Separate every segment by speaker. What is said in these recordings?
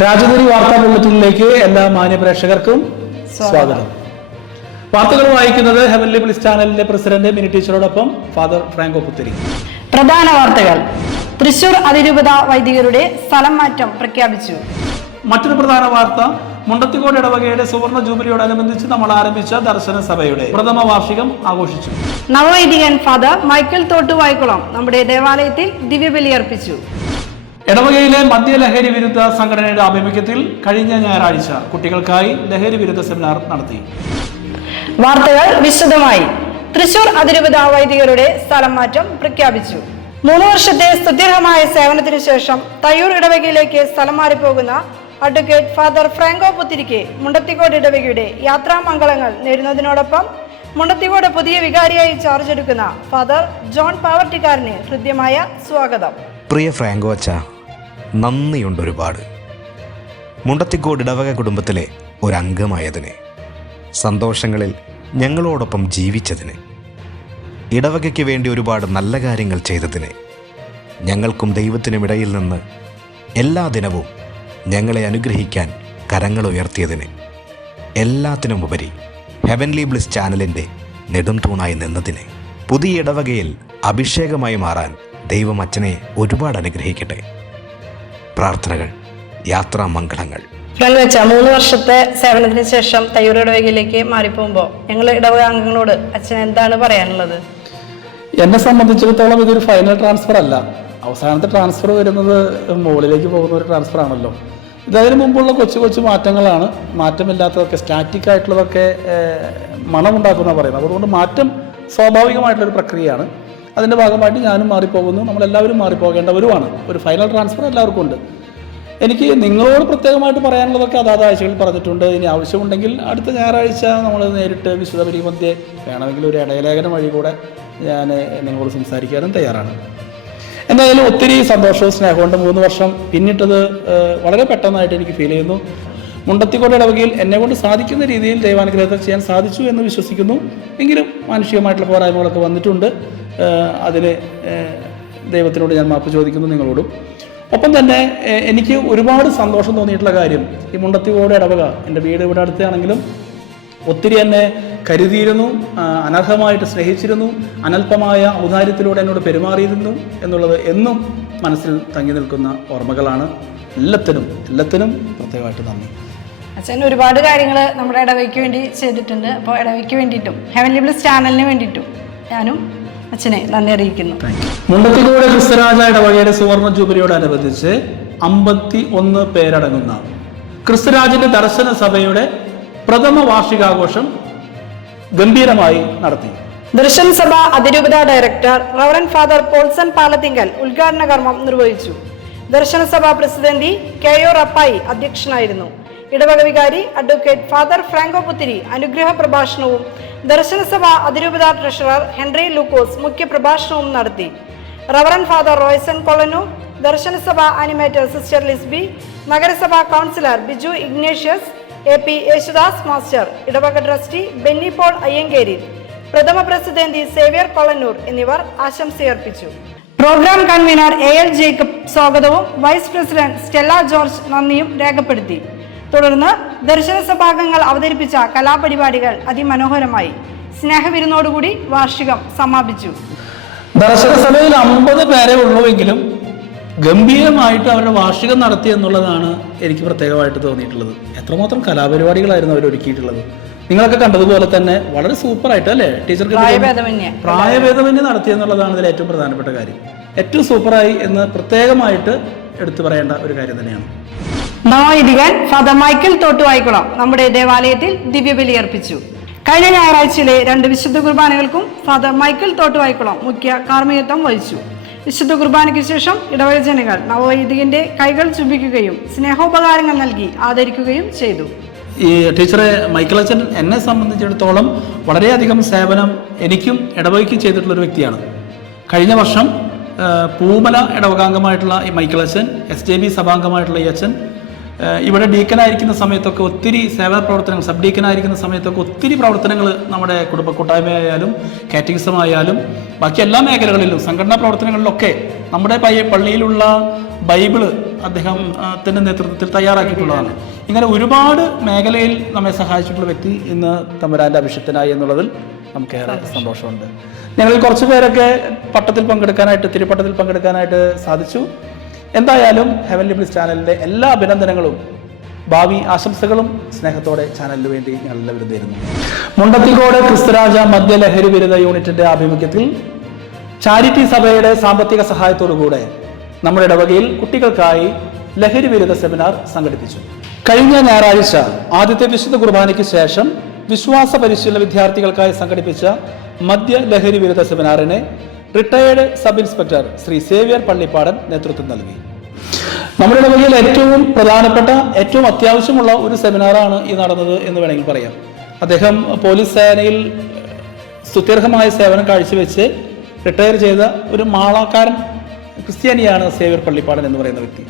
Speaker 1: രാജധാനി വാർത്താ ബുള്ളറ്റിനിലേക്ക് എല്ലാ മാന്യ പ്രേക്ഷകർക്കും സ്വാഗതം. വാർത്തകൾ വായിക്കുന്നത് ഹെവൻലി പ്ലിസ് ചാനലിന്റെ പ്രസിഡന്റ് മിനി ടീച്ചറോടൊപ്പം ഫാദർ ഫ്രാങ്കോ പുത്തരി.
Speaker 2: പ്രധാന വാർത്തകൾ. തൃശൂർ അതിരൂപത വൈദികരുടെ സ്ഥലം മാറ്റം പ്രഖ്യാപിച്ചു.
Speaker 1: മറ്റൊരു പ്രധാന വാർത്ത മുണ്ടത്തിക്കോട് ഇടവകയുടെ സുവർണ ജൂബിലിയോടനുബന്ധിച്ച് നമ്മൾ ആരംഭിച്ച ദർശന സഭയുടെ പ്രഥമ വാർഷികം ആഘോഷിച്ചു.
Speaker 2: നവവൈദികൻ ഫാദർ മൈക്കൽ തോട്ടുവായ്ക്കുളം നമ്മുടെ ദേവാലയത്തിൽ ദിവ്യബലി
Speaker 1: ഇടവകയിലെ മദ്യലഹരി വിരുദ്ധ സംഘടനയുടെ ആഭിമുഖ്യത്തിൽ കഴിഞ്ഞ ഞായറാഴ്ച കുട്ടികൾക്കായി ലഹരി വിരുദ്ധ സെമിനാർ നടത്തി.
Speaker 2: വാർത്തകൾ വിശദമായി. തൃശൂർ അതിരൂപത വൈദികരുടെ സ്ഥലം മാറ്റം പ്രഖ്യാപിച്ചു. മൂന്ന് വർഷത്തെ സ്തുത്യർഹമായ സേവനത്തിനു ശേഷം തയ്യൂർ ഇടവകയിലേക്ക് സ്ഥലം മാറിപ്പോകുന്ന അഡ്വക്കേറ്റ് ഫാദർ ഫ്രാങ്കോ പുത്തിരിക്ക് മുണ്ടത്തിക്കോട് ഇടവകയുടെ യാത്രാമംഗളങ്ങൾ നേരുന്നതിനോടൊപ്പം മുണ്ടത്തിക്കോട് പുതിയ വികാരിയായി ചാർജ് എടുക്കുന്ന ഫാദർ ജോൺ പാവർട്ടിക്കാരന് ഹൃദ്യമായ സ്വാഗതം.
Speaker 3: പ്രിയ ഫ്രാങ്കോ അച്ഛ നന്ദിയുണ്ട് ഒരുപാട് മുണ്ടത്തിക്കോട് ഇടവക കുടുംബത്തിലെ ഒരംഗമായതിന് സന്തോഷങ്ങളിൽ ഞങ്ങളോടൊപ്പം ജീവിച്ചതിന് ഇടവകയ്ക്ക് വേണ്ടി ഒരുപാട് നല്ല കാര്യങ്ങൾ ചെയ്തതിന് ഞങ്ങൾക്കും ദൈവത്തിനും ഇടയിൽ നിന്ന് എല്ലാ ദിനവും ഞങ്ങളെ അനുഗ്രഹിക്കാൻ കരങ്ങൾ ഉയർത്തിയതിന് എല്ലാത്തിനുമുപരി ഹെവൻലി ബ്ലിസ് ചാനലിന്റെ നെടും തൂണായി നിന്നതിന് പുതിയ ഇടവകയിൽ അഭിഷേകമായി മാറാൻ ദൈവം അച്ഛനെ ഒരുപാട് അനുഗ്രഹിക്കട്ടെ. പ്രാർത്ഥനകൾ യാത്രാമംഗളങ്ങൾ
Speaker 2: ഫ്രണ്ട് വെച്ച മൂന്ന് വർഷത്തെ സേവനത്തിന് ശേഷം തയ്യൂർ ഇടവകയിലേക്ക് മാറിപ്പോകുമ്പോൾ ഞങ്ങൾ ഇടവക അംഗങ്ങളോട് അച്ഛൻ എന്താണ് പറയാനുള്ളത്?
Speaker 1: എന്നെ സംബന്ധിച്ചിടത്തോളം ഇതൊരു ഫൈനൽ ട്രാൻസ്ഫർ അല്ല. അവസാനത്തെ ട്രാൻസ്ഫർ വരുന്നത് മുകളിലേക്ക് പോകുന്ന ഒരു ട്രാൻസ്ഫർ ആണല്ലോ. ഇതതിനു മുമ്പുള്ള കൊച്ചു കൊച്ചു മാറ്റങ്ങളാണ്. മാറ്റമില്ലാത്തതൊക്കെ സ്റ്റാറ്റിക് ആയിട്ടുള്ളതൊക്കെ മണമുണ്ടാക്കുന്ന പറയുന്നത്. അതുകൊണ്ട് മാറ്റം സ്വാഭാവികമായിട്ടുള്ളൊരു പ്രക്രിയയാണ്. അതിന്റെ ഭാഗമായിട്ട് ഞാനും മാറിപ്പോകുന്നു. നമ്മളെല്ലാവരും മാറിപ്പോകേണ്ടവരുമാണ്. ഒരു ഫൈനൽ ട്രാൻസ്ഫർ എല്ലാവർക്കും ഉണ്ട്. എനിക്ക് നിങ്ങളോട് പ്രത്യേകമായിട്ട് പറയാനുള്ളതൊക്കെ അതാത് ആഴ്ചകളിൽ പറഞ്ഞിട്ടുണ്ട്. ഇനി ആവശ്യമുണ്ടെങ്കിൽ അടുത്ത ഞായറാഴ്ച നമ്മൾ നേരിട്ട് വിശുദ്ധ പരിമധ്യേ വേണമെങ്കിൽ ഒരു ഇടയലേഖനം വഴി കൂടെ ഞാൻ നിങ്ങളോട് സംസാരിക്കാനും തയ്യാറാണ്. എന്തായാലും ഒത്തിരി സന്തോഷവും സ്നേഹമുണ്ട് മൂന്ന് വർഷം പിന്നിട്ടത് വളരെ പെട്ടെന്നായിട്ട് എനിക്ക് ഫീൽ ചെയ്യുന്നു. മുണ്ടത്തിക്കോട് ഇടവകയിൽ എന്നെ കൊണ്ട് സാധിക്കുന്ന രീതിയിൽ ദൈവാനുഗ്രഹത്തെ ചെയ്യാൻ സാധിച്ചു എന്ന് വിശ്വസിക്കുന്നു. എങ്കിലും മാനുഷികമായിട്ടുള്ള പോരായ്മകളൊക്കെ വന്നിട്ടുണ്ട്. അതിനെ ദൈവത്തിനോട് ഞാൻ മാപ്പ് ചോദിക്കുന്നു നിങ്ങളോടും. ഒപ്പം തന്നെ എനിക്ക് ഒരുപാട് സന്തോഷം തോന്നിയിട്ടുള്ള കാര്യം ഈ മുണ്ടത്തിക്കോട് ഇടവക എന്റെ വീട് ഇവിടെ അടുത്താണെങ്കിലും ഒത്തിരി എന്നെ കരുതിയിരുന്നു അനർഹമായിട്ട് സ്നേഹിച്ചിരുന്നു അനൽപമായ ഔദാര്യത്തിലൂടെ എന്നോട് പെരുമാറിയിരുന്നു എന്നുള്ളത് എന്നും മനസ്സിൽ തങ്ങി നിൽക്കുന്ന ഓർമ്മകളാണ്. എല്ലാത്തിനും എല്ലാത്തിനും പ്രത്യേകമായിട്ട് നന്ദി.
Speaker 2: അച്ഛൻ ഒരുപാട് കാര്യങ്ങൾ നമ്മുടെ ഇടവയ്ക്ക് വേണ്ടി ചെയ്തിട്ടുണ്ട്. അപ്പോൾ ഇടവയ്ക്ക് വേണ്ടിയിട്ടും ഹെവൻലി ബ്ലസ് ചാനലിന് വേണ്ടിയിട്ടും ഞാനും അച്ഛനെ നന്ദി അറിയിക്കുന്നു.
Speaker 1: മുണ്ടത്തിലൂടെ ക്രിസ്തരാജ ഇടവകയുടെ സുവർണ ജൂബിലിയോടനുബന്ധിച്ച് അമ്പത്തി ഒന്ന് പേരടങ്ങുന്ന ക്രിസ്തുരാജിന്റെ ദർശന സഭയുടെ പ്രഥമ വാർഷികാഘോഷം ഗംഭീരമായി നടത്തി.
Speaker 2: ദർശൻ സഭ അതിരൂപത director reverend father Paulson Palathingal ഉദ്ഘാടന കർമ്മം നിർവഹിച്ചു. ദർശന സഭ പ്രസിഡന്റി കെ ഒ റപ്പായി അധ്യക്ഷനായിരുന്നു. ഇടവക വികാരി അഡ്വക്കേറ്റ് ഫാദർ ഫ്രാങ്കോ പുത്തിരി അനുഗ്രഹ പ്രഭാഷണവും ദർശനസഭ അതിരൂപത ട്രഷറർ ഹെൻറി ലൂക്കോസ് മുഖ്യ പ്രഭാഷണവും നടത്തി. Reverend father Royson Kolanu Darshanasabha animator sister Lisby നഗരസഭാ councillor Biju Ignatius A P Yesudas master ഇടവക ട്രസ്റ്റി ബെന്നി പോൾ അയ്യങ്കേരി പ്രഥമ പ്രസിഡന്റ് സേവ്യർ കൊളന്നൂർ എന്നിവർ ആശംസയർപ്പിച്ചു. Programme convener A L Jacob സ്വാഗതവും വൈസ് പ്രസിഡന്റ് സ്റ്റെല്ല ജോർജ് നന്ദിയും രേഖപ്പെടുത്തി. തുടർന്ന് ദർശന സഭാംഗങ്ങൾ അവതരിപ്പിച്ച കലാപരിപാടികൾ അതിമനോഹരമായി. സ്നേഹവിരുന്നോടുകൂടി വാർഷികം സമാപിച്ചു.
Speaker 1: ദർശന സഭയിൽ അമ്പത് പേരെ ഉള്ളുവെങ്കിലും ഗംഭീരമായിട്ട് അവരുടെ വാർഷികം നടത്തി എന്നുള്ളതാണ് എനിക്ക് പ്രത്യേകമായിട്ട് തോന്നിയിട്ടുള്ളത്. എത്രമാത്രം കലാപരിപാടികളായിരുന്നു അവർ ഒരുക്കിയിട്ടുള്ളത്. നിങ്ങളൊക്കെ കണ്ടതുപോലെ തന്നെ വളരെ സൂപ്പർ ആയിട്ട് അല്ലേ? ടീച്ചർക്ക്
Speaker 2: പ്രായഭേദമന്യേ.
Speaker 1: പ്രായഭേദമന്യേ നടത്തി എന്നുള്ളതാണ് ഇതിൽ ഏറ്റവും പ്രധാനപ്പെട്ട കാര്യം. ഏറ്റവും സൂപ്പറായി എന്ന് പ്രത്യേകമായിട്ട് എടുത്തു പറയേണ്ട ഒരു കാര്യം തന്നെയാണ്.
Speaker 2: നവവൈദികൻ ഫാദർ മൈക്കൽ തോട്ടുവായിക്കുളം നമ്മുടെ ദേവാലയത്തിൽ ദിവ്യബലി അർപ്പിച്ചു. കഴിഞ്ഞ ഞായറാഴ്ചയിലെ രണ്ട് വിശുദ്ധ കുർബാനകൾക്കും ഫാദർ മൈക്കൽ തോട്ടുവായിക്കുളം മുഖ്യ കാർമ്മികത്വം വഹിച്ചു. വിശുദ്ധ കുർബാനയ്ക്ക് ശേഷം ഇടവക ജനങ്ങൾ നവവൈദികന്റെ കൈകൾ ചുംബിക്കുകയും സ്നേഹോപകാരങ്ങൾ നൽകി ആദരിക്കുകയും ചെയ്തു.
Speaker 1: ഈ ടീച്ചറെ മൈക്കിൾ അച്ഛൻ എന്നെ സംബന്ധിച്ചിടത്തോളം വളരെയധികം സേവനം എനിക്കും ഇടവകയ്ക്ക് ചെയ്തിട്ടുള്ള ഒരു വ്യക്തിയാണ്. കഴിഞ്ഞ വർഷം പൂമല ഇടവകാംഗമായിട്ടുള്ള ഈ മൈക്കിൾ അച്ഛൻ എസ് ജെ ബി സഭാംഗമായിട്ടുള്ള ഈ അച്ഛൻ ഇവിടെ ഡീക്കനായിരിക്കുന്ന സമയത്തൊക്കെ ഒത്തിരി സേവന പ്രവർത്തനങ്ങൾ സബ് ഡീക്കനായിരിക്കുന്ന സമയത്തൊക്കെ ഒത്തിരി പ്രവർത്തനങ്ങൾ നമ്മുടെ കുടുംബ കൂട്ടായ്മയായാലും കാറ്റഗിസമായാലും ബാക്കി എല്ലാ മേഖലകളിലും സംഘടനാ പ്രവർത്തനങ്ങളിലൊക്കെ നമ്മുടെ പയ്യ പള്ളിയിലുള്ള ബൈബിൾ അദ്ദേഹത്തിന്റെ നേതൃത്വത്തിൽ തയ്യാറാക്കിയിട്ടുള്ളതാണ്. ഇങ്ങനെ ഒരുപാട് മേഖലയിൽ നമ്മെ സഹായിച്ചിട്ടുള്ള വ്യക്തി ഇന്ന് തമ്പുരാന്റെ അഭിഷത്തിനായി എന്നുള്ളതിൽ നമുക്ക് ഏറെ സന്തോഷമുണ്ട്. ഞങ്ങളിൽ കുറച്ച് പേരൊക്കെ പട്ടത്തിൽ പങ്കെടുക്കാനായിട്ട് തിരുപ്പട്ടത്തിൽ പങ്കെടുക്കാനായിട്ട് സാധിച്ചു. എന്തായാലും ഹെവൻലി ബ്ലിസ് ചാനലിന്റെ എല്ലാ അഭിനന്ദനങ്ങളും ഭാവി ആശംസകളും സ്നേഹത്തോടെ ചാനലിന് വേണ്ടി ഞങ്ങൾ എല്ലാവരും തരുന്നു മുണ്ടത്തിക്കോട് ക്രിസ്തുരാജ മദ്യലഹരി വിരുദ്ധ യൂണിറ്റിന്റെ ആഭിമുഖ്യത്തിൽ ചാരിറ്റി സഭയുടെ സാമ്പത്തിക സഹായത്തോടുകൂടെ നമ്മുടെ ഇടവകയിൽ കുട്ടികൾക്കായി ലഹരി വിരുദ്ധ സെമിനാർ സംഘടിപ്പിച്ചു. കഴിഞ്ഞ ഞായറാഴ്ച ആദ്യത്തെ വിശുദ്ധ കുർബാനയ്ക്ക് ശേഷം വിശ്വാസ പരിശീലന വിദ്യാർത്ഥികൾക്കായി സംഘടിപ്പിച്ച മദ്യ ലഹരി വിരുദ്ധ സെമിനാറിന് retired sub inspector Shri Xavier Pallipadan നേതൃത്വം നൽകി. നമ്മുടെ ഇടവകയിൽ ഏറ്റവും പ്രധാനപ്പെട്ട ഏറ്റവും അത്യാവശ്യമുള്ള ഒരു സെമിനാറാണ് ഈ നടന്നത് എന്ന് വേണമെങ്കിൽ പറയാം. അദ്ദേഹം പോലീസ് സേനയിൽ സ്തുത്യർഹമായ സേവനം കാഴ്ചവെച്ച് റിട്ടയർ ചെയ്ത ഒരു മാളാക്കാരൻ ക്രിസ്ത്യാനിയാണ് സേവ്യർ പള്ളിപ്പാടൻ എന്ന് പറയുന്ന വ്യക്തി.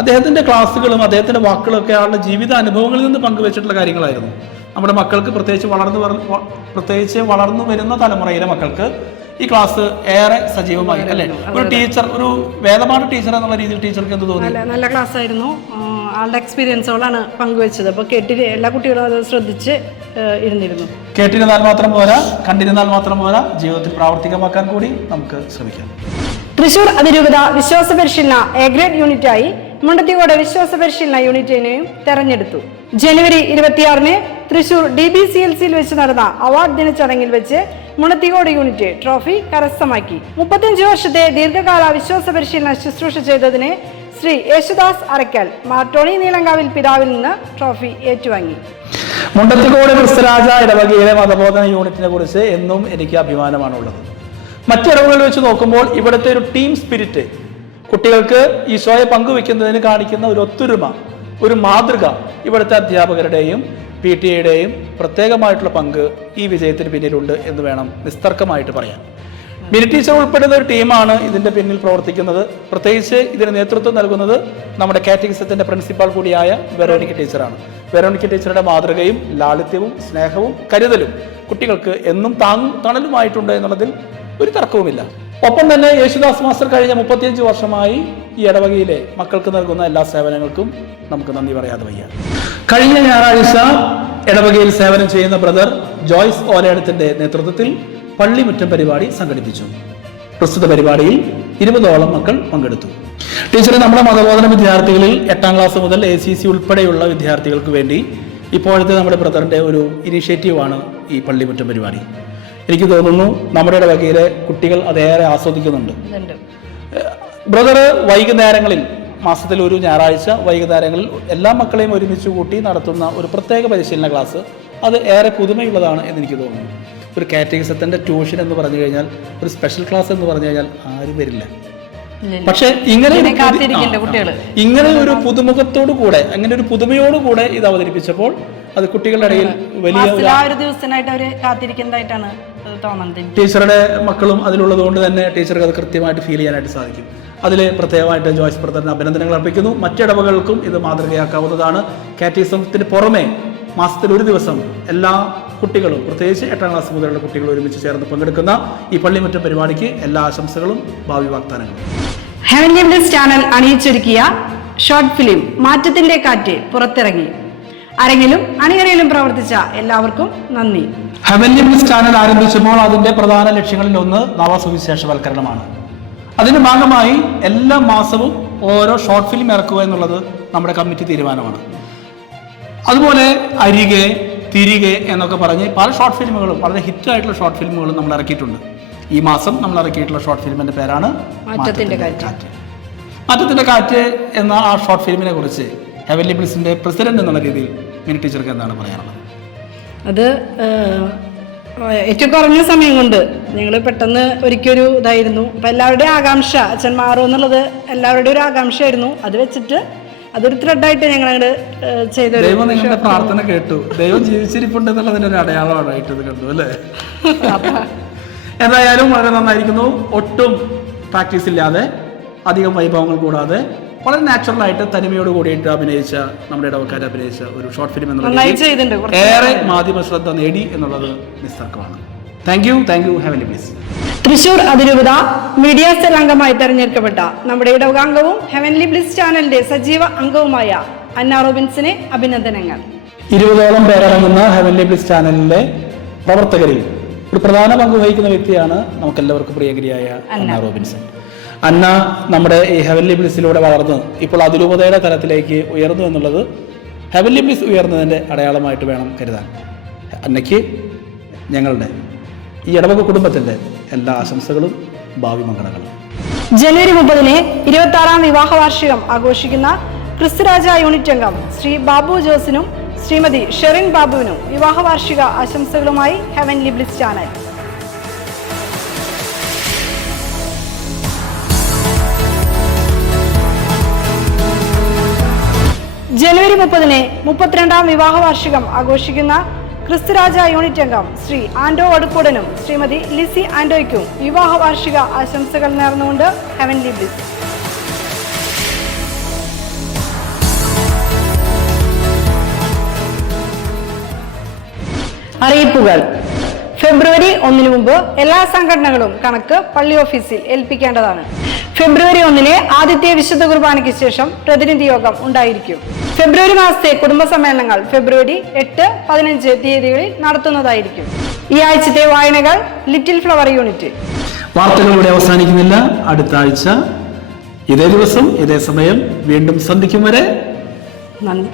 Speaker 1: അദ്ദേഹത്തിന്റെ ക്ലാസ്സുകളും അദ്ദേഹത്തിന്റെ വാക്കുകളൊക്കെ ആളുടെ ജീവിത അനുഭവങ്ങളിൽ നിന്ന് പങ്കുവച്ചിട്ടുള്ള കാര്യങ്ങളായിരുന്നു. നമ്മുടെ മക്കൾക്ക് പ്രത്യേകിച്ച് വളർന്നു പ്രത്യേകിച്ച് വളർന്നു വരുന്ന തലമുറയിലെ മക്കൾക്ക് ഈ ക്ലാസ് ഏറെ സജീവമായി അല്ലേ? ഒരു ടീച്ചർ ഒരു വേദപാഠ ടീച്ചർ എന്നുള്ള രീതിയിൽ ടീച്ചർക്ക് എന്ത് തോന്നി?
Speaker 2: നല്ല ക്ലാസ് ആയിരുന്നു. ആളുടെ എക്സ്പീരിയൻസുകളാണ് പങ്കുവച്ചത്. അപ്പോൾ കേട്ടി എല്ലാ കുട്ടികളും അത് ശ്രദ്ധിച്ച് ഇരുന്നിരുന്നു.
Speaker 1: കേട്ടിരുന്നാൽ മാത്രം പോരാ കണ്ടിരുന്നാൽ മാത്രം പോരാ ജീവിതത്തിൽ പ്രാവർത്തികമാക്കാൻ കൂടി നമുക്ക് ശ്രമിക്കാം.
Speaker 2: തൃശൂർ അതിരൂപത വിശ്വാസ പരിശീലന എ ഗ്രേഡ് യൂണിറ്റായി മുണ്ടത്തിക്കോട് വിശ്വാസ പരിശീലന യൂണിറ്റിനെയും തെരഞ്ഞെടുത്തു. ജനുവരി ഇരുപത്തിയാറിന് Thrissur D B C L സിയിൽ വെച്ച് നടന്ന അവാർഡ് ദിന ചടങ്ങിൽ വെച്ച് മുണത്തിക്കോട് യൂണിറ്റ് ട്രോഫി കരസ്ഥമാക്കി. മുപ്പത്തിയഞ്ച് വർഷത്തെ ദീർഘകാല വിശ്വാസ പരിശീലന ശുശ്രൂഷ ചെയ്തതിന് ശ്രീ യേശുദാസ് അറയ്ക്കൽ മാർട്ടോണി നീലങ്കാവിൽ പിതാവിൽ നിന്ന് ട്രോഫി ഏറ്റുവാങ്ങി.
Speaker 1: മുണ്ടത്തിക്കോട് ക്രിസ്തരാജ ഇടവകയിലെ മതബോധന യൂണിറ്റിനെ കുറിച്ച് എന്നും എനിക്ക് അഭിമാനമാണുള്ളത്. മറ്റിടവുകളിൽ വെച്ച് നോക്കുമ്പോൾ ഇവിടുത്തെ ഒരു ടീം സ്പിരിറ്റ് കുട്ടികൾക്ക് ഈശോയെ പങ്കുവെക്കുന്നതിന് കാണിക്കുന്ന ഒരു ഒത്തൊരുമ ഒരു മാതൃക ഇവിടുത്തെ അധ്യാപകരുടെയും പി ടി എയുടെയും പ്രത്യേകമായിട്ടുള്ള പങ്ക് ഈ വിജയത്തിന് പിന്നിലുണ്ട് എന്ന് വേണം നിസ്തർക്കമായിട്ട് പറയാൻ. മിനി ടീച്ചർ ഉൾപ്പെടുന്ന ഒരു ടീമാണ് ഇതിന്റെ പിന്നിൽ പ്രവർത്തിക്കുന്നത്. പ്രത്യേകിച്ച് ഇതിന് നേതൃത്വം നൽകുന്നത് നമ്മുടെ കാറ്റഗിസത്തിന്റെ പ്രിൻസിപ്പാൾ കൂടിയായ വെറോണിക്ക ടീച്ചറാണ്. വെറോണിക്ക ടീച്ചറുടെ മാതൃകയും ലാളിത്യവും സ്നേഹവും കരുതലും കുട്ടികൾക്ക് എന്നും താങ്ങും തണലുമായിട്ടുണ്ട് എന്നുള്ളതിൽ ഒരു തർക്കവുമില്ല. ഒപ്പം തന്നെ യേശുദാസ് മാസ്റ്റർ കഴിഞ്ഞ മുപ്പത്തിയഞ്ച് വർഷമായി ഈ ഇടവകയിലെ മക്കൾക്ക് നൽകുന്ന എല്ലാ സേവനങ്ങൾക്കും നമുക്ക് നന്ദി പറയാതെ വയ്യ. കഴിഞ്ഞ ഞായറാഴ്ച ഇടവകയിൽ സേവനം ചെയ്യുന്ന ബ്രദർ ജോയ്സ് ഓലയടത്തിന്റെ നേതൃത്വത്തിൽ പള്ളിമുറ്റം പരിപാടി സംഘടിപ്പിച്ചു. പ്രസ്തുത പരിപാടിയിൽ ഇരുപതോളം മക്കൾ പങ്കെടുത്തു. ടീച്ചർ നമ്മുടെ മതബോധന വിദ്യാർത്ഥികളിൽ എട്ടാം ക്ലാസ് മുതൽ എ സി സി ഉൾപ്പെടെയുള്ള വിദ്യാർത്ഥികൾക്ക് വേണ്ടി ഇപ്പോഴത്തെ നമ്മുടെ ബ്രദറിന്റെ ഒരു ഇനീഷ്യേറ്റീവാണ് ഈ പള്ളിമുറ്റം പരിപാടി. എനിക്ക് തോന്നുന്നു നമ്മുടെ ഇടവകയിലെ കുട്ടികൾ അതേറെ ആസ്വദിക്കുന്നുണ്ട്. ബ്രദർ വൈകുന്നേരങ്ങളിൽ മാസത്തിൽ ഒരു ഞായറാഴ്ച വൈകുന്നേരങ്ങളിൽ എല്ലാ മക്കളെയും ഒരുമിച്ച് കൂട്ടി നടത്തുന്ന ഒരു പ്രത്യേക പരിശീലന ക്ലാസ് അത് ഏറെ പുതുമയുള്ളതാണ് എന്ന് എനിക്ക് തോന്നുന്നു. ഒരു കാറ്റഗിസത്തിന്റെ ട്യൂഷൻ എന്ന് പറഞ്ഞു കഴിഞ്ഞാൽ ഒരു സ്പെഷ്യൽ ക്ലാസ് എന്ന് പറഞ്ഞു കഴിഞ്ഞാൽ ആരും വരില്ല. പക്ഷെ ഇങ്ങനെ. ഇങ്ങനെ ഒരു പുതുമുഖത്തോടു കൂടെ അങ്ങനെ ഒരു പുതുമയോടു കൂടെ ഇത് അവതരിപ്പിച്ചപ്പോൾ അത് കുട്ടികളുടെ ഇടയിൽ വലിയ ഒരു
Speaker 2: ദിവസമായിട്ട് ദിവസത്തിനായിട്ട് അവർ കാത്തിരിക്കുന്നതായിട്ടാണ് അത് തോന്നുന്നത്
Speaker 1: ടീച്ചറുടെ മക്കളും അതിലുള്ളത് കൊണ്ട് തന്നെ ടീച്ചർക്ക് അത് കൃത്യമായിട്ട് ഫീൽ ചെയ്യാനായിട്ട് സാധിക്കും. അതിൽ പ്രത്യേകമായിട്ട് ജോയ്സ് ബ്രദറിന് അഭിനന്ദനങ്ങൾ അർപ്പിക്കുന്നു. മറ്റിടവകൾക്കും ഇത് മാതൃകയാക്കാവുന്നതാണ്. കാറ്റീസത്തിന് പുറമെ മാസത്തിൽ ഒരു ദിവസം എല്ലാ കുട്ടികളും പ്രത്യേകിച്ച് എട്ടാം ക്ലാസ് മുതലുള്ള കുട്ടികൾ ഒരുമിച്ച് ചേർന്ന് പങ്കെടുക്കുന്ന ഈ പള്ളിമുറ്റം പരിപാടിക്ക് എല്ലാ ആശംസകളും ഭാവി വാഗ്ദാനങ്ങളും.
Speaker 2: ഹെവൻലി ചാനൽ അണിയിച്ചൊരുക്കിയ ഷോർട്ട് ഫിലിം മാറ്റത്തിന്റെ കാറ്റ് പുറത്തിറങ്ങി. അരങ്ങിലും അണിയറയിലും പ്രവർത്തിച്ച എല്ലാവർക്കും നന്ദി.
Speaker 1: ഹെവൻലി ബ്ലിസ് ചാനൽ ആരംഭിച്ചപ്പോൾ അതിന്റെ പ്രധാന ലക്ഷ്യങ്ങളിൽ ഒന്ന് നവസുവിശേഷവൽക്കരണമാണ്. അതിന്റെ ഭാഗമായി എല്ലാ മാസവും ഓരോ ഷോർട്ട് ഫിലിം ഇറക്കുക എന്നുള്ളത് നമ്മുടെ കമ്മിറ്റി തീരുമാനമാണ്. അതുപോലെ അരികെ തിരികെ എന്നൊക്കെ പറഞ്ഞ് പല ഷോർട്ട് ഫിലിമുകളും വളരെ ഹിറ്റായിട്ടുള്ള ഷോർട്ട് ഫിലിമുകളും നമ്മൾ ഇറക്കിയിട്ടുണ്ട്. ഈ മാസം നമ്മൾ ഇറക്കിയിട്ടുള്ള ഷോർട്ട് ഫിലിമിന്റെ പേരാണ്
Speaker 2: മാറ്റത്തിന്റെ കാറ്റ്.
Speaker 1: മാറ്റത്തിന്റെ കാറ്റ് എന്ന ആ ഷോർട്ട് ഫിലിമിനെ കുറിച്ച് ഹെവൻലി ബ്ലിസിന്റെ പ്രസിഡന്റ് എന്നുള്ള രീതിയിൽ മിനി ടീച്ചർക്ക് എന്താണ് പറയാനുള്ളത്?
Speaker 2: അത് ഏറ്റവും കുറഞ്ഞ സമയം കൊണ്ട് ഞങ്ങൾ പെട്ടെന്ന് ഒരിക്കലൊരു ഇതായിരുന്നു. അപ്പം എല്ലാവരുടെയും ആകാംക്ഷ അച്ഛൻ മാറും എന്നുള്ളത് എല്ലാവരുടെയും ഒരു ആകാംക്ഷയായിരുന്നു. അത് വെച്ചിട്ട് അതൊരു ത്രെഡായിട്ട് ഞങ്ങൾ അങ്ങോട്ട്
Speaker 1: ദൈവം നിങ്ങളുടെ പ്രാർത്ഥന കേട്ടു. ദൈവം ജീവിച്ചിരിപ്പുണ്ട് എന്നുള്ളതിന്റെ ഒരു അടയാളമായിട്ട് ഇത് കണ്ടു അല്ലേ? എന്തായാലും വളരെ നന്നായിരിക്കുന്നു. ഒട്ടും പ്രാക്ടീസ് ഇല്ലാതെ അധികം വൈഭവങ്ങൾ കൂടാതെ വളരെ നാച്ചുറലായിട്ട് തനിമയോട് കൂടിയിട്ട് അഭിനയിച്ച നമ്മുടെ ഇടവക്കാർ അഭിനയിച്ച ഒരു ഷോർട്ട് ഫിലിം
Speaker 2: എന്നുള്ളത്
Speaker 1: ഏറെ മാധ്യമ ശ്രദ്ധ നേടി എന്നുള്ളത് നിസ്തർക്കമാണ് thank you thank you have a please
Speaker 2: Thrissur അതിരൂപത മീഡിയ സെൽ അംഗമായി തെരഞ്ഞെടുക്കപ്പെട്ട നമ്മുടെ ഇടവകാംഗവും ഹെവൻലി ബ്ലിസ് ചാനലിന്റെ സജീവ അംഗവുമായ അന്ന റോബിൻസിനെ അഭിനന്ദനങ്ങൾ.
Speaker 1: ഇരുപതോളം പേരടങ്ങുന്ന ഹെവൻലി ബ്ലിസ് ചാനലിലെ പ്രവർത്തകരിൽ ഒരു പ്രധാന പങ്ക് വഹിക്കുന്ന വ്യക്തിയാണ് നമുക്കെല്ലാവർക്കും പ്രിയങ്കരിയായ അന്ന റോബിൻസൺ. അന്ന നമ്മുടെ ഈ ഹെവൻലി ബ്ലിസിലൂടെ വളർന്ന്. ഇപ്പോൾ അതിരൂപതയുടെ തലത്തിലേക്ക് ഉയർന്നു എന്നുള്ളത് ഹെവൻലി ബ്ലിസ് ഉയർന്നതിന്റെ അടയാളമായിട്ട് വേണം കരുതാൻ. അന്നയ്ക്ക് ഞങ്ങളുടെ ഈ ഇടവക കുടുംബത്തിന്റെ എല്ലാ ആശംസകളും ഭാവി മംഗളങ്ങളും.
Speaker 2: ജനുവരി മുപ്പതിന് ഇരുപത്തി ആറാം വിവാഹ വാർഷികം ആഘോഷിക്കുന്ന ക്രിസ്തുരാജ യൂണിറ്റ് അംഗം ശ്രീ ബാബു ജോസിനും ശ്രീമതി ഷെറിൻ ബാബുവിനും വിവാഹ വാർഷിക ആശംസകളുമായി ഹെവൻലി ബ്ലിസ് ചാനൽ ജനുവരി മുപ്പതിന് മുപ്പത്തിരണ്ടാം വിവാഹ വാർഷികം ആഘോഷിക്കുന്ന ക്രിസ്തുരാജ യൂണിറ്റ് അംഗം ശ്രീ ആൻഡോ അടുക്കൂടനും ശ്രീമതി ലിസി ആൻഡോയ്ക്കും വിവാഹ വാർഷിക ആശംസകൾ നേർന്നുകൊണ്ട് ഹെവൻലി ബ്ലിസ്. അറിയിപ്പുകൾ. ഫെബ്രുവരി ഒന്നിനു മുമ്പ് എല്ലാ സംഘടനകളും കണക്ക് പള്ളി ഓഫീസിൽ ഏൽപ്പിക്കേണ്ടതാണ്. ഫെബ്രുവരി ഒന്നിന് ആദ്യത്തെ വിശുദ്ധ കുർബാനയ്ക്ക് ശേഷം പ്രതിനിധി യോഗം ഉണ്ടായിരിക്കും. ഫെബ്രുവരി മാസത്തെ കുടുംബ സമ്മേളനങ്ങൾ ഫെബ്രുവരി എട്ട് പതിനഞ്ച് തീയതികളിൽ നടത്തുന്നതായിരിക്കും. ഈ ആഴ്ചത്തെ വായനകൾ ലിറ്റിൽ ഫ്ലവർ യൂണിറ്റ്.
Speaker 1: വാർത്തകൾ ഇവിടെ അവസാനിക്കുന്നില്ല. അടുത്ത ആഴ്ച ഇതേ ദിവസം ഇതേ സമയം വീണ്ടും സന്ധിക്കും വരെ
Speaker 2: നന്ദി.